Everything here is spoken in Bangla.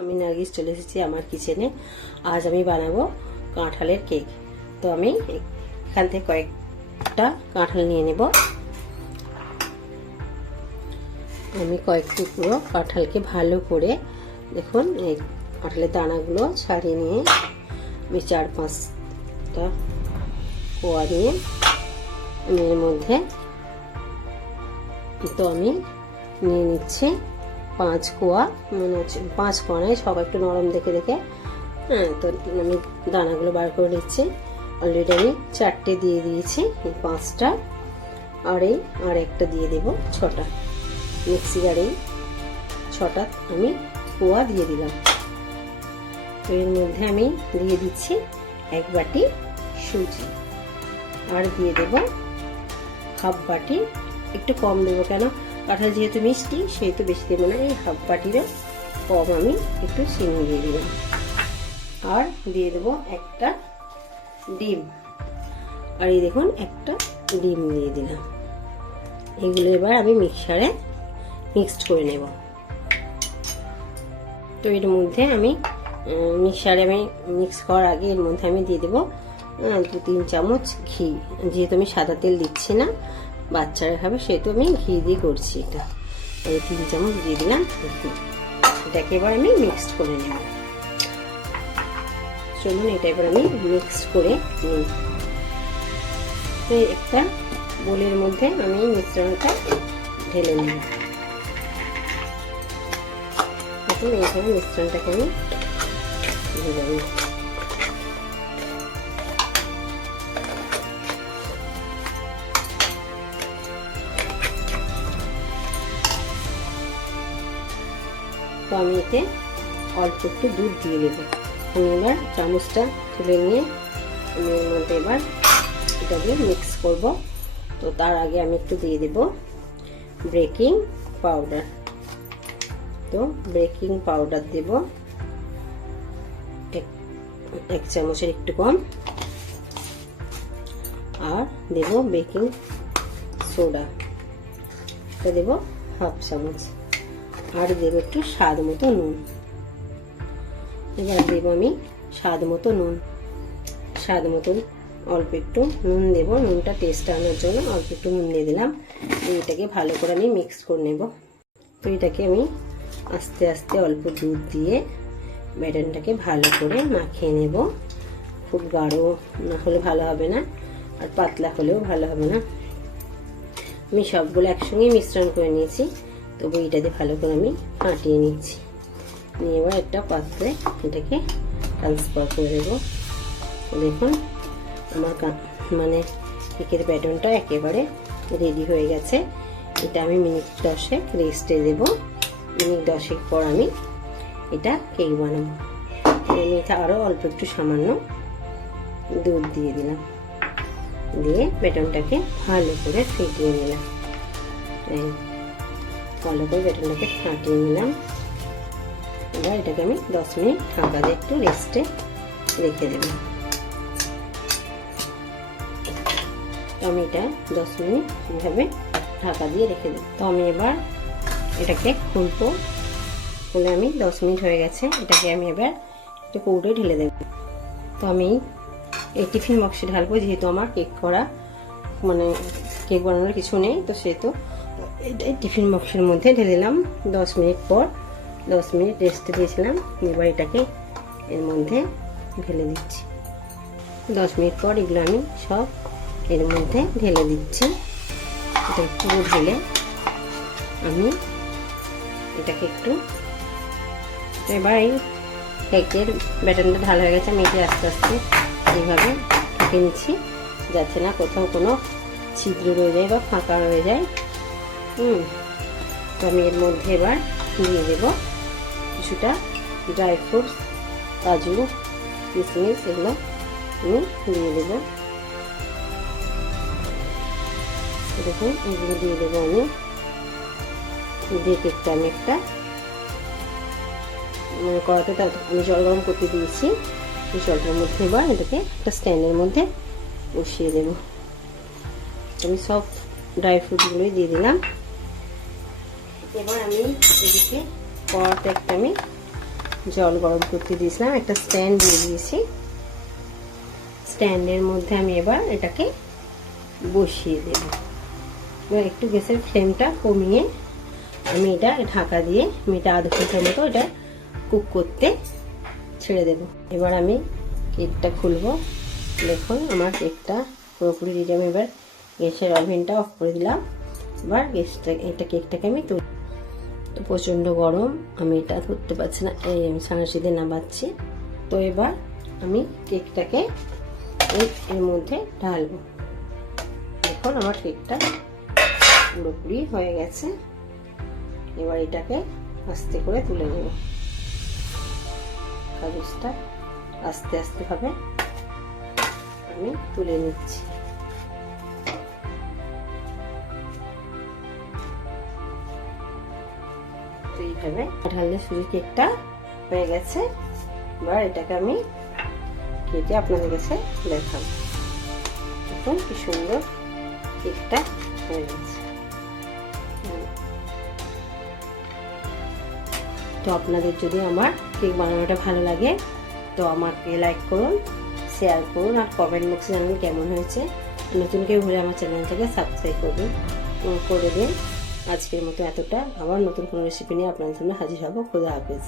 আমি নার্গিস চলে এসেছি আমার কিচেনে। আজ আমি বানাবো কাঁঠালের কেক। তো আমি এখান থেকে কয়েকটা কাঁঠাল নিয়ে নেব। আমি কয়েক টুকরো কাঁঠালকে ভালো করে দেখুন, এই কাঁঠালের দানাগুলো ছাড়িয়ে নিয়ে আমি চার পাঁচটা কোয়া নিয়ে আমি এর মধ্যে তো আমি নিয়ে নিচ্ছি। পাঁচ কোয়া মানে হচ্ছে পাঁচ কোয়া নয়, সব একটু নরম দেখে দেখে। হ্যাঁ তো আমি দানাগুলো বার করে নিচ্ছি। অলরেডি আমি চারটে দিয়ে দিয়েছি, এই পাঁচটা। আর এই আর একটা দিয়ে দেব, ছটা। মিক্সি এই ছটা আমি কোয়া দিয়ে দিলাম। এর মধ্যে আমি দিয়ে দিচ্ছি এক বাটি সুজি। আর দিয়ে দেব হাফ বাটি, একটু কম দেবো কেন? কাঁঠাল যেহেতু মিষ্টি, সেহেতু বেশি দেবো না এই হাফ বাটিরও কম আমি একটু চিনি দিয়ে দিলাম। আর দিয়ে দেবো একটা ডিম। আর এই দেখুন, একটা ডিম দিয়ে দিলাম। এগুলো এবার আমি মিক্সারে মিক্সড করে নেব। তো এর মধ্যে আমি মিক্সারে আমি মিক্স করার আগে এর মধ্যে আমি দিয়ে দেবো দু তিন চামচ ঘি। যেহেতু আমি সাদা তেল দিচ্ছি না বাচ্চারা খাবে, সেহেতু আমি ঘি দিয়ে করছি এটা। এই তিন চামচ দিয়ে দিলাম এটাকে এবার আমি মিক্সড করে নেব। চলুন, এটা এবার আমি মিক্সড করে নিই। একটা বোলের মধ্যে আমি মিশ্রণটা ঢেলে নেব এখন এইখানে মিশ্রণটাকে আমি ঢেলে নিই। তো অল্প একটু দুধ দিয়ে দেবো। আমি এবার চামচটা তুলে নিয়ে আমি এর মধ্যে এবার এটাকে মিক্স করব। তো তার আগে আমি একটু দিয়ে দেব বেকিং পাউডার তো বেকিং পাউডার দেব এক চামচের একটু কম। আর দেব বেকিং সোডা এটা দেব হাফ চামচ। আর দেবো একটু স্বাদ মতো নুন। এবার দেবো আমি স্বাদ মতো নুন। স্বাদ মতো অল্প একটু নুন দেব। নুনটা টেস্ট আনার জন্য অল্প একটু নুন দিয়ে দিলাম। এটাকে ভালো করে আমি মিক্স করে নেব। তো এটাকে আমি আস্তে আস্তে অল্প দুধ দিয়ে ব্যাটারটাকে ভালো করে মাখিয়ে নেব। খুব গাঢ় না হলে ভালো হবে না আর পাতলা হলেও ভালো হবে না। আমি সবগুলো একসঙ্গে মিশ্রণ করে নিয়েছি। তবু এটাতে ভালো করে আমি ফাটিয়ে নিচ্ছি। নিয়ে এবার একটা পাত্রে এটাকে ট্রান্সফার করে দেবো। দেখুন, আমার মানে কেকের প্যাটার্নটা একেবারে রেডি হয়ে গেছে। এটা আমি মিনিট দশেক রেস্টে দেব। মিনিট দশেক পর আমি এটা কেক বানাবো। আমি এটা আরও অল্প একটু সামান্য দুধ দিয়ে দিলাম। দিয়ে বেটনটাকে ভালো করে ফেটিয়ে নিলাম। ভালো করে ফাটিয়ে নিলাম। এবার এটাকে আমি দশ মিনিট ঢাকা দিয়ে একটু রেস্টে রেখে দেব। আমি এটা দশ মিনিট এইভাবে ঢাকা দিয়ে রেখে দেব। তো আমি এবার এটাকে খুলবো। খুলে আমি দশ মিনিট হয়ে গেছে। এটাকে আমি এবার একটু কৌটোয় ঢেলে দেব। তো আমি এই টিফিন বক্সে ঢালবো, যেহেতু আমার কেক করা মানে কেক বানানোর কিছু নেই, তো সেহেতু টিফিন বক্সের মধ্যে ঢেলে দিলাম। দশ মিনিট পর দশ মিনিট রেস্টে দিয়েছিলাম। এবার এটাকে এর মধ্যে ঢেলে দিচ্ছি। দশ মিনিট পর এগুলো আমি সব এর মধ্যে ঢেলে দিচ্ছি। এটা পুরো ঢেলে আমি এটাকে একটু এবার এই কেকের ব্যাটারটা ঢালা হয়ে গেছে। আমি এটা আস্তে আস্তে এইভাবে ঢুকে নিচ্ছি যাচ্ছে না কোথাও কোনো ছিদ্র রয়ে যায় বা ফাঁকা রয়ে যায়। হুম, তো আমি এর মধ্যে এবার দিয়ে দেব কিছুটা ড্রাই ফ্রুটস কাজু কিশমিশ এগুলো আমি দিয়ে দেব। দেখুন, এগুলো দিয়ে দেবো আমি। দিয়ে কেকটা আমি একটা মানে কড়াতে আমি জল গরম করতে দিয়েছি। এই জলটার মধ্যে এবার এটাকে একটা স্ট্যান্ডের মধ্যে বসিয়ে দেব। আমি সব ড্রাই ফ্রুটগুলোই দিয়ে দিলাম। এবার আমি এদিকে কড়াতে একটা আমি জল গরম করতে দিয়েছিলাম, একটা স্ট্যান্ড দিয়ে দিয়েছি। স্ট্যান্ডের মধ্যে আমি এবার এটাকে বসিয়ে দেব। এবার একটু গ্যাসের ফ্লেমটা কমিয়ে আমি এটা ঢাকা দিয়ে, আমি এটা আধ ঘণ্টার মতো এটা কুক করতে ছেড়ে দেব। এবার আমি কেকটা খুলবো। দেখুন, আমার কেকটা পুরোপুরি রেডি আমি এবার গ্যাসের ওভেনটা অফ করে দিলাম। এবার গ্যাসটা, এটা কেকটাকে আমি তুল তো প্রচণ্ড গরম, আমি এটা ধরতে পারছি না। এই আমি সাঁড়াশিতে নামাচ্ছি। তো এবার আমি কেকটাকে এর মধ্যে ঢালবো। এখন আমার কেকটা পুরোপুরি হয়ে গেছে। এবার এটাকে আস্তে করে তুলে নেব। কাগজটা আস্তে আস্তে ভাবে আমি তুলে নিচ্ছি। তো এইভাবে ঢাললে সুজি কেকটা হয়ে গেছে। এবার এটাকে আমি কেটে আপনাদের কাছে দেখাবো। দেখুন কি সুন্দর কেকটা হয়ে গেছে। তো আপনাদের যদি আমার কেক বানানোটা ভালো লাগে, তো আমাকে লাইক করুন শেয়ার করুন, আর কমেন্ট বক্সে জানান কেমন হয়েছে। নতুন কেউ হলে আমার চ্যানেলটাকে সাবস্ক্রাইব করবেন করে দিন। আজকের মতো এতটা আবার নতুন কোনো রেসিপি নিয়ে আপনাদের সামনে হাজির হব খুদা হাফেজ